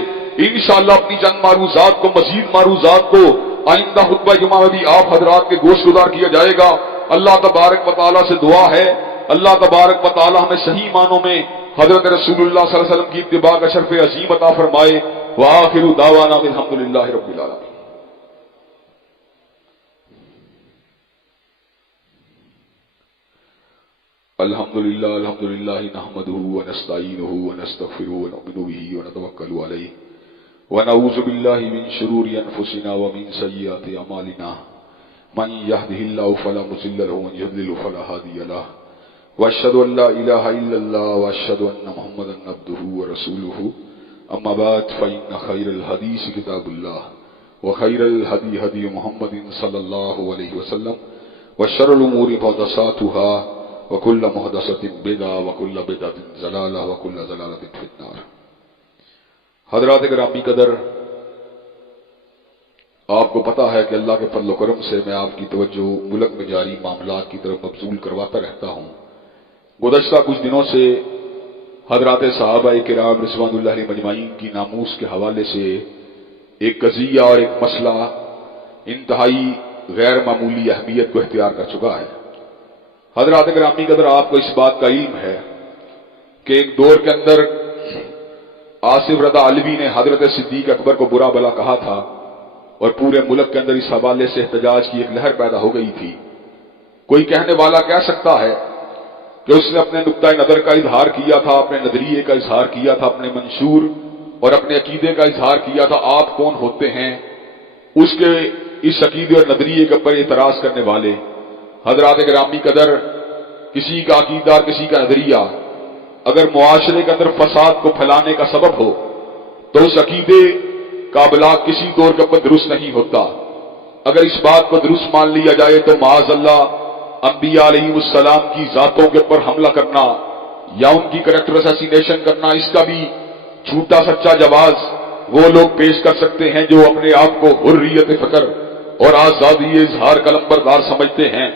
انشاءاللہ اپنی چند معروضات کو مزید معروضات کو آئندہ خطبہ جمعہ میں بھی آپ حضرات کے گوش گزار کیا جائے گا. اللہ تبارک و تعالیٰ سے دعا ہے اللہ تبارک و تعالیٰ ہمیں صحیح معنوں میں حضرت رسول اللہ صلی اللہ علیہ وسلم کی اتباع کا شرف عظیم عطا فرمائے. وآخر دعوانا الحمدللہ رب العالمین. الحمدللہ نحمده ونستعینه ونستغفره ونؤمن به ونتوکل علیہ ونعوذ باللہ من شرور انفسنا ومن سیئات اعمالنا من يهده الله فلا مضل له ومن يضلل فلا هادي له واشهد ان لا اله الا الله واشهد ان محمدا عبده ورسوله. اما بعد فان خير الحديث كتاب الله وخير الهدي هدي محمد صلى الله عليه وسلم وشر الامور محدثاتها وكل محدثة بدعة وكل بدعة ضلالة وكل ضلالة في النار. حضرات گرامی قدر آپ کو پتا ہے کہ اللہ کے فضل و کرم سے میں آپ کی توجہ ملک میں جاری معاملات کی طرف مبذول کرواتا رہتا ہوں. گزشتہ کچھ دنوں سے حضرات صحابہ کرام رضوان اللہ علیہم اجمعین کی ناموس کے حوالے سے ایک قضیہ اور ایک مسئلہ انتہائی غیر معمولی اہمیت کو اختیار کر چکا ہے. حضرات گرامی قدر آپ کو اس بات کا علم ہے کہ ایک دور کے اندر آصف رضا علوی نے حضرت صدیق اکبر کو برا بلا کہا تھا اور پورے ملک کے اندر اس حوالے سے احتجاج کی ایک لہر پیدا ہو گئی تھی. کوئی کہنے والا کہہ سکتا ہے کہ اس نے اپنے نقطۂ نظر کا اظہار کیا تھا, اپنے نظریے کا اظہار کیا تھا, اپنے منشور اور اپنے عقیدے کا اظہار کیا تھا. آپ کون ہوتے ہیں اس کے اس عقیدے اور نظریے کے اوپر اعتراض کرنے والے؟ حضرات گرامی قدر کسی کا عقیدہ اور کسی کا نظریہ اگر معاشرے کے اندر فساد کو پھیلانے کا سبب ہو تو اس عقیدے کا ابلاغ کسی طور کے اوپر درست نہیں ہوتا. اگر اس بات کو درست مان لیا جائے تو معاذ اللہ انبیاء علیہ السلام کی ذاتوں کے اوپر حملہ کرنا یا ان کی کریکٹر اسیسینیشن کرنا, اس کا بھی جھوٹا سچا جواز وہ لوگ پیش کر سکتے ہیں جو اپنے آپ کو حریت فکر اور آزادی اظہار کا لمبردار سمجھتے ہیں.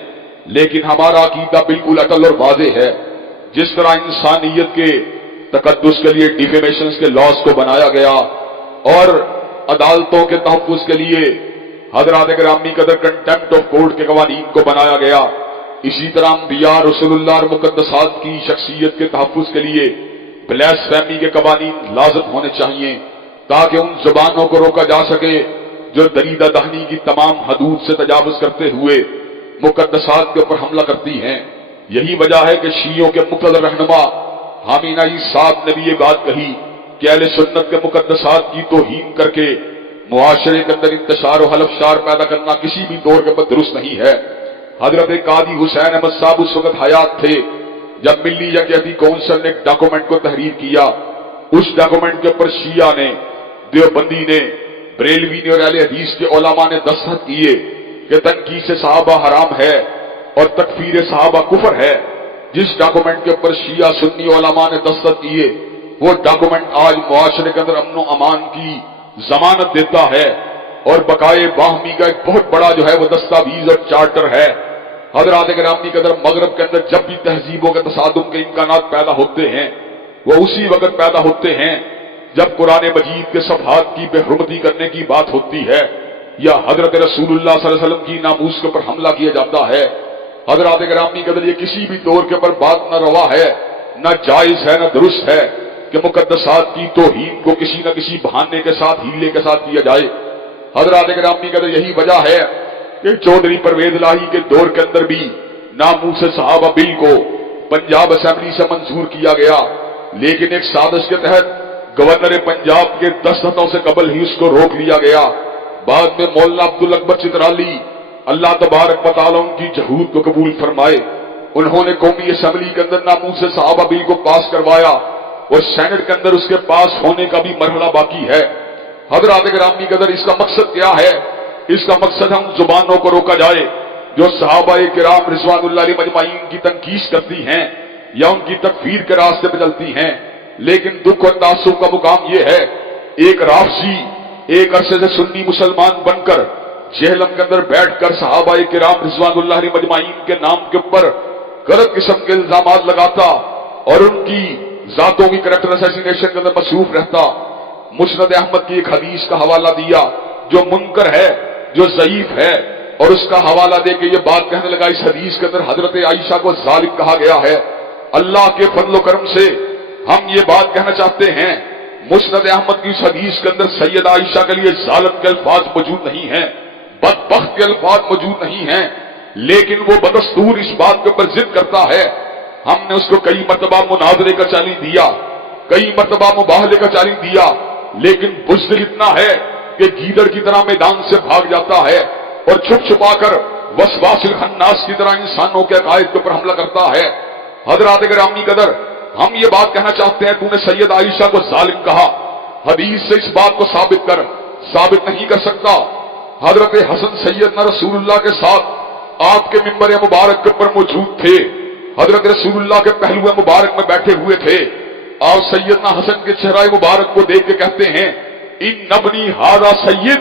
لیکن ہمارا عقیدہ بالکل اٹل اور واضح ہے. جس طرح انسانیت کے تقدس کے لیے ڈیفیمیشنز کے لاس کو بنایا گیا اور عدالتوں کے تحفظ کے لیے حضرات گرامی قدر کنٹمپٹ آف کورٹ کے قوانین کو بنایا گیا, اسی طرح انبیاء رسول اللہ اور مقدسات کی شخصیت کے تحفظ کے لیے بلیسفیمی کے قوانین لازم ہونے چاہیے تاکہ ان زبانوں کو روکا جا سکے جو دریدہ دہنی کی تمام حدود سے تجاوز کرتے ہوئے مقدسات کے اوپر حملہ کرتی ہیں. یہی وجہ ہے کہ شیعوں کے مقتدر رہنما حامینہ صاحب نے بھی یہ بات کہی کہ اہل سنت کے مقدسات کی توہین کر کے معاشرے کے اندر انتشار و حلفشار پیدا کرنا کسی بھی دور کے اندر درست نہیں ہے۔ حضرت قاضی حسین احمد صاحب اس وقت حیات تھے جب ملی یکجہتی کونسل نے ایک ڈاکومنٹ کو تحریر کیا۔ اس ڈاکومنٹ کے اوپر شیعہ نے، دیوبندی نے، بریلوی نے اور اہل حدیث کے علماء نے دستخط کیے کہ تنقیص صحابہ حرام ہے اور تکفیر صحابہ کفر ہے۔ جس ڈاکومنٹ کے اوپر شیعہ سنی علماء نے دستخط کیے، وہ ڈاکومنٹ آج معاشرے کے اندر امن و امان کی ضمانت دیتا ہے اور بقائے باہمی کا ایک بہت بڑا جو ہے وہ دستاویز اور چارٹر ہے۔ حضرات گرامی کے اندر مغرب کے اندر جب بھی تہذیبوں کے تصادم کے امکانات پیدا ہوتے ہیں، وہ اسی وقت پیدا ہوتے ہیں جب قرآن مجید کے صفحات کی بے حرمتی کرنے کی بات ہوتی ہے یا حضرت رسول اللہ صلی اللہ علیہ وسلم کی ناموس کے اوپر حملہ کیا جاتا ہے۔ حضرات گرامی کے اندر یہ کسی بھی دور کے اوپر بات نہ روا ہے، نہ جائز ہے، نہ درست ہے کہ مقدسات کی توہین کو کسی نہ کسی بہانے کے ساتھ، ہیلے کے ساتھ کیا جائے۔ حضرات گرامی کے اندر یہی وجہ ہے کہ چودھری پرویز الہی کے دور کے اندر بھی ناموس صحابہ بل کو پنجاب اسمبلی سے منظور کیا گیا، لیکن ایک سازش کے تحت گورنر پنجاب کے دستخطوں سے قبل ہی اس کو روک لیا گیا۔ بعد میں مولانا عبدالاکبر چترالی اللہ تبارک و تعالیٰ ان کی جہود کو قبول فرمائے، انہوں نے قومی اسمبلی کے اندر ناموس صحابہ بل کو پاس کروایا اور سینٹ کے اندر اس کے پاس ہونے کا بھی مرحلہ باقی ہے۔ حضرات گرامی کے اندر اس کا مقصد کیا ہے؟ اس کا مقصد ہم زبانوں کو روکا جائے جو صحابہ کرام رضوان اللہ علیہ مجمعین کی تنقیص کرتی ہیں یا ان کی تکفیر کے راستے پہ چلتی ہیں۔ لیکن دکھ اور تعصب کا مقام یہ ہے، ایک رافضی ایک عرصے سے سنی مسلمان بن کر جہلم کے اندر بیٹھ کر صحابہ کرام رضوان اللہ علیہ مجمعین کے نام کے اوپر غلط قسم کے الزامات لگاتا اور ان کی ذاتوں کی کریکٹر اسیسینیشن کے اندر مصروف رہتا۔ مسند احمد کی ایک حدیث کا حوالہ دیا جو منکر ہے، جو ضعیف ہے، اور اس کا حوالہ دے کے یہ بات کہنے لگا اس حدیث کے اندر حضرت عائشہ کو ظالم کہا گیا ہے۔ اللہ کے فضل و کرم سے ہم یہ بات کہنا چاہتے ہیں، مسند احمد کی اس حدیث کے اندر سید عائشہ کے لیے ظالم کے الفاظ موجود نہیں ہیں، بدبخت کے الفاظ موجود نہیں ہیں، لیکن وہ بدستور اس بات کے اوپر ضد کرتا ہے۔ ہم نے اس کو کئی مرتبہ مناظرے کا چیلنج دیا، کئی مرتبہ مباہلے کا چیلنج دیا، لیکن بزدل اتنا ہے کہ گیدڑ کی طرح میدان سے بھاگ جاتا ہے اور چھپ چھپا کر وسواس الخناس کی طرح انسانوں کے عقائد کے اوپر حملہ کرتا ہے۔ حضرات گرامی قدر، ہم یہ بات کہنا چاہتے ہیں، تو نے سید عائشہ کو ظالم کہا، حدیث سے اس بات کو ثابت کر، ثابت نہیں کر سکتا۔ حضرت حسن سیدنا رسول اللہ کے ساتھ آپ کے ممبر مبارک کے اوپر موجود تھے، حضرت رسول اللہ کے پہلو مبارک میں بیٹھے ہوئے تھے۔ آپ سیدنا حسن کے چہرہ مبارک کو دیکھ کے کہتے ہیں، ان نبنی ہذا سید،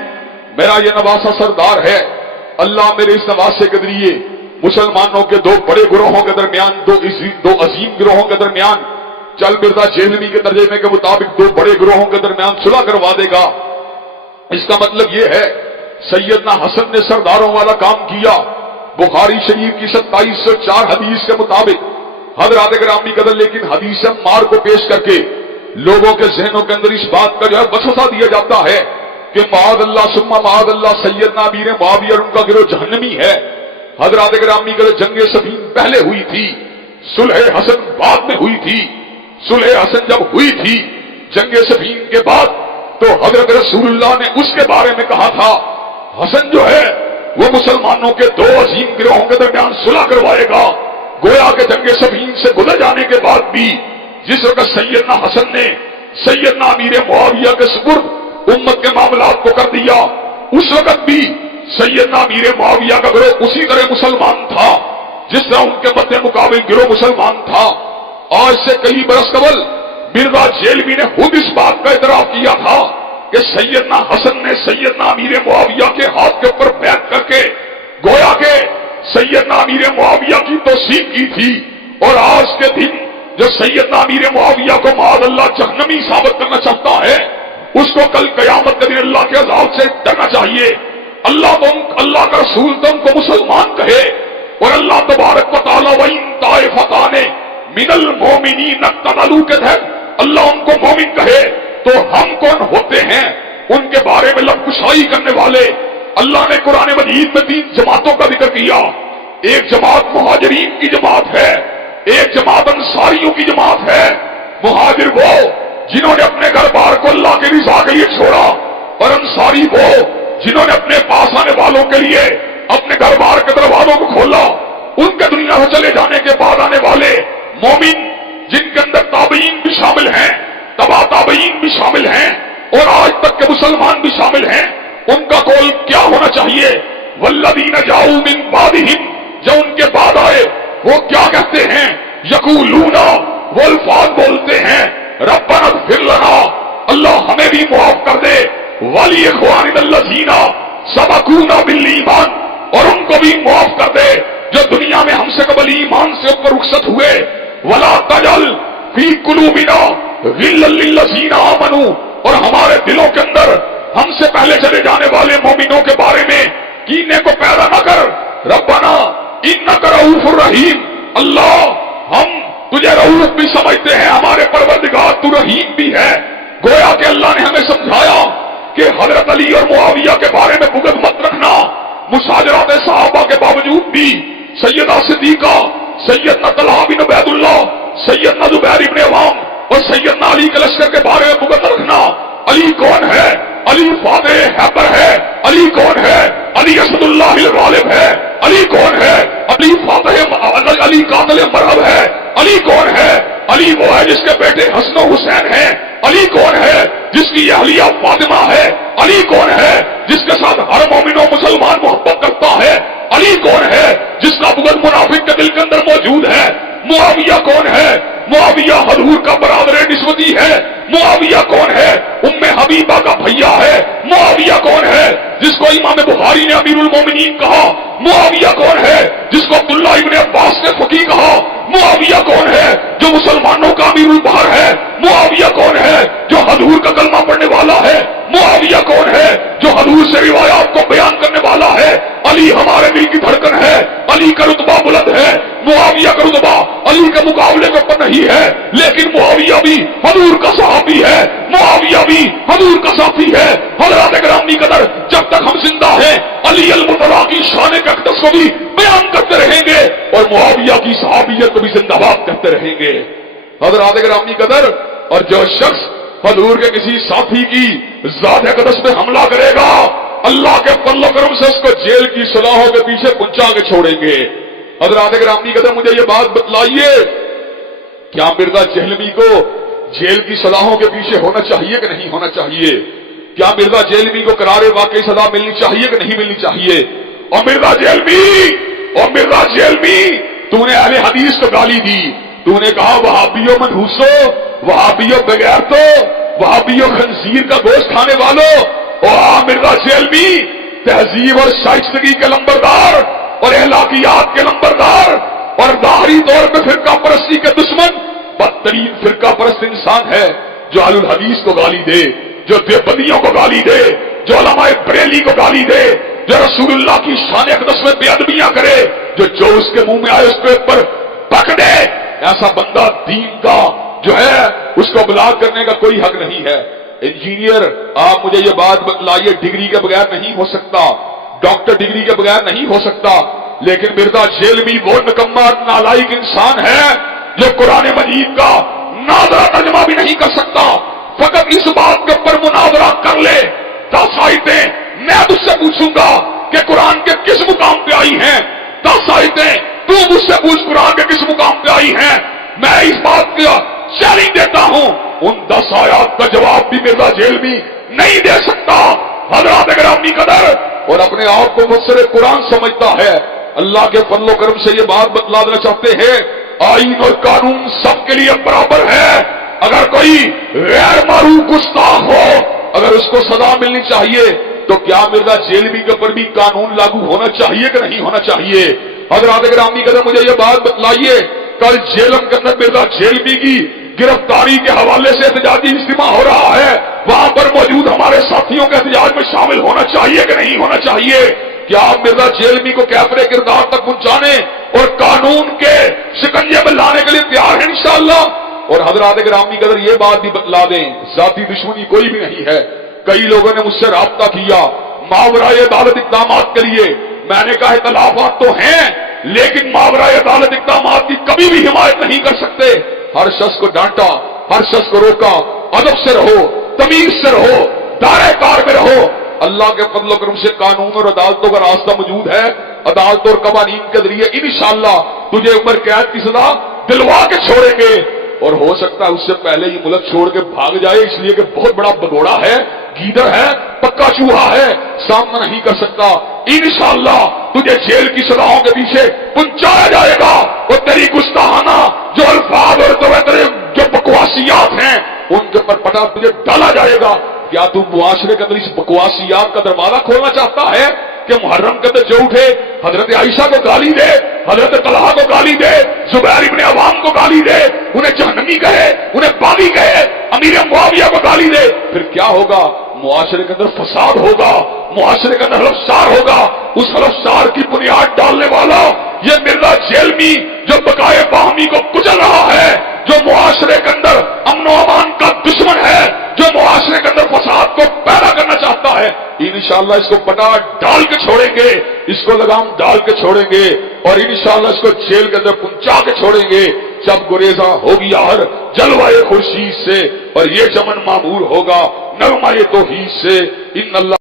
میرا یہ نواسہ سردار ہے، اللہ میرے اس نواسے کے ذریعے مسلمانوں کے دو بڑے گروہوں کے درمیان، دو عظیم گروہوں کے درمیان، چل مرزا جہلمی کے ترجمے کے مطابق دو بڑے گروہوں کے درمیان صلح کروا دے گا۔ اس کا مطلب یہ ہے سیدنا حسن نے سرداروں والا کام کیا۔ بخاری شریف کی 2704 حدیث کے مطابق حضرات گرامی قدر، لیکن حدیث مار کو پیش کر کے لوگوں کے ذہنوں کے اندر اس بات کا جو ہے وسوسہ دیا جاتا ہے کہ معاذ اللہ ثم معاذ اللہ سیدنا امیر معاویہ اور ان کا گروہ جہنمی ہے۔ حضرات گرامی قدر، جنگ صفین پہلے ہوئی تھی، صلح حسن بعد میں ہوئی تھی۔ صلح حسن جب ہوئی تھی جنگ صفین کے بعد، تو حضرت رسول اللہ نے اس کے بارے میں کہا تھا حسن جو ہے وہ مسلمانوں کے دو عظیم گروہوں کے درمیان صلح کروائے گا۔ گویا کہ جنگ صفین سے گزر جانے کے بعد بھی جس وقت سیدنا حسن نے سیدنا امیر معاویہ کے سپرد امت کے معاملات کو کر دیا، اس وقت بھی سیدنا امیر معاویہ کا گروہ اسی طرح مسلمان تھا جس طرح ان کے مد مقابل گروہ مسلمان تھا۔ آج سے کئی برس قبل مرزا جیلوی نے خود اس بات کا اعتراف کیا تھا کہ سیدنا حسن نے سیدنا امیر معاویہ کے ہاتھ کے اوپر بیعت کر کے گویا کہ سیدنا امیر معاویہ کی توثیق کی تھی، اور آج کے دن جو سیدنا امیر معاویہ کو معاذ اللہ جہنمی ثابت کرنا چاہتا ہے، اس کو کل قیامت کے دن اللہ کے عذاب سے ڈرنا چاہیے۔ اللہ کا رسول تم کو مسلمان کہے، اور اللہ تبارک و تعالیٰ وَإِن طَائِفَتَانِ مِنَ الْمُؤْمِنِينَ اقْتَتَلُوا کے تحت اللہ ان کو مومن کہے، تو ہم کون ہوتے ہیں ان کے بارے میں لب کشائی کرنے والے؟ اللہ نے قرآن مجید میں 3 جماعتوں کا ذکر کیا۔ ایک جماعت مہاجرین کی جماعت ہے، ایک جماعت انصاریوں کی جماعت ہے۔ مہاجر وہ جنہوں نے اپنے گھر بار کو اللہ کی رضا کے لیے چھوڑا، اور انصاری وہ لیے اپنے گھر بار کے دروازوں کو کھولا. ان کے دنیا سے چلے جانے کے بعد آنے والے مومن جن کے اندر تابعین بھی شامل ہیں, تبا تابعین بھی شامل ہیں, اور آج تک کے مسلمان بھی شامل ہیں, ان کا قول کیا ہونا چاہیے؟ والذین جاؤوا من بعدہم, جو ان کے بعد آئے وہ کیا کہتے ہیں؟ یقولون, وہ الفاظ بولتے ہیں, ربنا اغفر لنا, اللہ ہمیں بھی معاف کر دے, ولاخواننا الذین سبقونا بالایمان, اور ان کو بھی معاف کر دے جو دنیا میں ہم سے قبل ایمان سے اوپر رخصت ہوئے. ولا تجعل فی قلوبنا غلا للذین آمنوا, اور ہمارے دلوں کے اندر ہم سے پہلے چلے جانے والے مومنوں کے بارے میں کینے کو پیدا نہ کر. ربنا انک رؤوف الرحیم, اللہ ہم تجھے رؤوف بھی سمجھتے ہیں, ہمارے پروردگار تو رحیم بھی ہے. گویا کہ اللہ نے ہمیں سمجھایا کہ حضرت علی اور معاویہ کے بارے میں بغض مت رکھنا. مشاجرات صحابہ کے باوجود بھی سیدہ صدیقہ, سیدنا طلحہ بن عبید اللہ, سیدنا زبیر بن عوام اور سیدنا علی کے لشکر کے بارے میں بغض رکھنا. علی کون ہے؟ علی فاتح حیبر ہے. علی کون ہے؟ علی اسد اللہ الغالب ہے. علی کون ہے؟ علی فاتح, علی قاتل مرہب ہے. علی کون ہے؟ علی وہ ہے جس کے بیٹے حسن و حسین ہیں. علی کون ہے؟ جس کی اہلیہ فاطمہ ہے. علی کون ہے؟ جس کے ساتھ ہر مومن و مسلمان محبت کرتا ہے. علی کون ہے؟ جس کا بغض منافق کے دل کے اندر موجود ہے. معاویہ کون ہے؟ معاویہ حضور کا برادر نسبتی ہے. معاویہ کون ہے؟ ام حبیبہ کا بھیا ہے. معاویہ کون ہے جس کو امام بخاری نے امیر المومنین کہا؟ معاویہ کون ہے جس کو عبداللہ ابن عباس نے فقیہ کہا؟ معاویہ کون ہے جو مسلمانوں کا امیر البحر ہے؟ معاویہ کون ہے جو حضور کا کلمہ پڑھنے والا ہے؟ معاویہ کون ہے جو حضور سے روایات کو بیان کرنے والا ہے؟ علی ہمارے دل کی دھڑکن ہے. علی کا رتبہ بلند ہے. معاویہ کا رتبہ علی کے مقابلے کے اوپر نہیں ہے, لیکن معاویہ بھی حضور کا صحابی ہے. معاویہ بھی حضور کا ساتھی ہے. حضرات گرامی قدر, جب تک ہم زندہ ہیں علی المرتضیٰ کی شان اقدس کو بھی بیان کرتے رہیں گے اور معاویہ کی صحابیت کو بھی زندہ باد کرتے رہیں گے. حضرات گرامی قدر, اور جو شخص حضور کے کسی ساتھی کی ذات اقدس پہ حملہ کرے گا, اللہ کے فضل و کرم سے اس کو جیل کی سلاحوں کے پیچھے پہنچا کے چھوڑیں گے. حضرات گرامی قدر, مجھے یہ بات بتلائیے, کیا مرزا جہلمی کو جیل کی سلاحوں کے پیچھے ہونا چاہیے کہ نہیں ہونا چاہیے؟ کیا مرزا جہلمی کو قرار واقعی سزا ملنی چاہیے کہ نہیں ملنی چاہیے؟ اور مرزا جہلمی, تو نے اہل حدیث کو گالی دی. تو نے کہا وہابیوں منحوسو, وہابیوں بغیر تو, وہابیوں خنزیر کا گوشت کھانے والوں. اور مرزا جہلمی تہذیب اور شائستگی کے لمبردار اور اخلاقیات کے لمبردار اور ظاہری طور پہ فرقہ پرستی کے دشمن, بدترین فرقہ پرست انسان ہے جو اہل الحدیث کو گالی دے, جو دیوبندیوں کو گالی دے, جو علماء بریلی کو گالی دے, جو رسول اللہ کی شان اقدس میں بے ادبیاں کرے, جو اس کے منہ میں آئے اس کے اوپر پک دے. ایسا بندہ دین کا جو ہے اس کو بلاغ کرنے کا کوئی حق نہیں ہے. انجینئر, آپ مجھے یہ بات بتلائیے, ڈگری کے بغیر نہیں ہو سکتا, ڈاکٹر ڈگری کے بغیر نہیں ہو سکتا, لیکن مرزا جہلمی وہ نکما نالائق انسان ہے جو قرآن مجید کا ناظرہ ترجمہ بھی نہیں کر سکتا. فقط اس بات کے اوپر مناظرہ کر لے, 10 آیتیں میں تجھ سے پوچھوں گا کہ قرآن کے کس مقام پہ آئی ہیں, 10 آیتیں تو مجھ سے پوچھ قرآن کے کس مقام پہ آئی ہیں. میں اس بات کا چیلنج دیتا ہوں, ان 10 آیات کا جواب بھی مرزا جہلمی نہیں دے سکتا. حضرات گرامی قدر, اور اپنے آپ کو مفسر قرآن سمجھتا ہے. اللہ کے فضل و کرم سے یہ بات بتلا دینا چاہتے ہیں, آئین اور قانون سب کے لیے برابر ہے. اگر کوئی غیر معروف گستاخ ہو, اگر اس کو سزا ملنی چاہیے تو کیا مرزا جہلمی کے اوپر بھی قانون لاگو ہونا چاہیے کہ نہیں ہونا چاہیے؟ حضرات گرامی قدر, مجھے یہ بات بتلائیے, کل جیلم کے اندر مرزا جہلمی کی گرفتاری کے حوالے سے احتجاجی اجتماع ہو رہا ہے, وہاں پر موجود ہمارے ساتھیوں کے احتجاج میں شامل ہونا چاہیے کہ نہیں ہونا چاہیے؟ کیا آپ مرزا جہلمی کو کیفر کردار تک پہنچانے اور قانون کے شکنجے میں لانے کے لیے تیار ہیں انشاءاللہ؟ اور حضرات گرامی قدر, یہ بات بھی بتلا دیں, ذاتی دشمنی کوئی بھی نہیں ہے. کئی لوگوں نے مجھ سے رابطہ کیا ماورائے عدالت اقدامات کے لیے. میں نے کہا اختلافات تو ہیں, لیکن ماورائے عدالت اقدامات کی کبھی بھی حمایت نہیں کر سکتے. ہر شخص کو ڈانٹا, ہر شخص کو روکا, ادب سے رہو, تمیز سے رہو, دائرہ کار میں رہو. اللہ کے فضل و کرم سے قانون اور عدالتوں کا راستہ موجود ہے، عدالت اور قوانین کے ذریعے انشاءاللہ تجھے عمر قید کی سزا دلوا کے چھوڑیں گے، اور ہو سکتا ہے اس سے پہلے یہ ملک چھوڑ کے بھاگ جائے، اس لیے کہ بہت بڑا بگوڑا ہے، گیدڑ ہے، پکا چوہا ہے، سامنا نہیں کر سکتا۔ انشاءاللہ تجھے جیل کی سزاؤں کے پیچھے پہنچایا جائے گا، اور تیری گستاخانہ جو الفاظ اور جو بکواسیات ہیں ان کے پر پٹا تجھے ڈالا جائے گا۔ کیا تو معاشرے کے اندر اس بکواسیات کا دروازہ کھولنا چاہتا ہے کہ محرم کے اندر جو اٹھے حضرت عائشہ کو گالی دے، حضرت طلحہ کو گالی دے، زبیر ابن عوام کو گالی دے، انہیں جہنمی کہے، انہیں باغی کہے، امیر معاویہ کو گالی دے، پھر کیا ہوگا؟ معاشرے کے اندر فساد ہوگا، معاشرے کے اندر ہلفسار ہوگا۔ اس ہلفسار کی بنیاد ڈالنے والا یہ مرزا جیلمی جو بقائے باہمی کو کچل رہا ہے، جو معاشرے کے اندر امن و امان کا دشمن ہے، جو معاشرے کے اندر فساد کو پیدا کرنا چاہتا ہے، انشاءاللہ اس کو پٹا ڈال کے چھوڑیں گے، اس کو لگام ڈال کے چھوڑیں گے، اور انشاءاللہ اس کو جیل کے اندر پہنچا کے چھوڑیں گے جب گریزاں ہوگی ہر جلوائے خورشید سے، اور یہ چمن معمور ہوگا نغمہ توحید سے۔ ان اللہ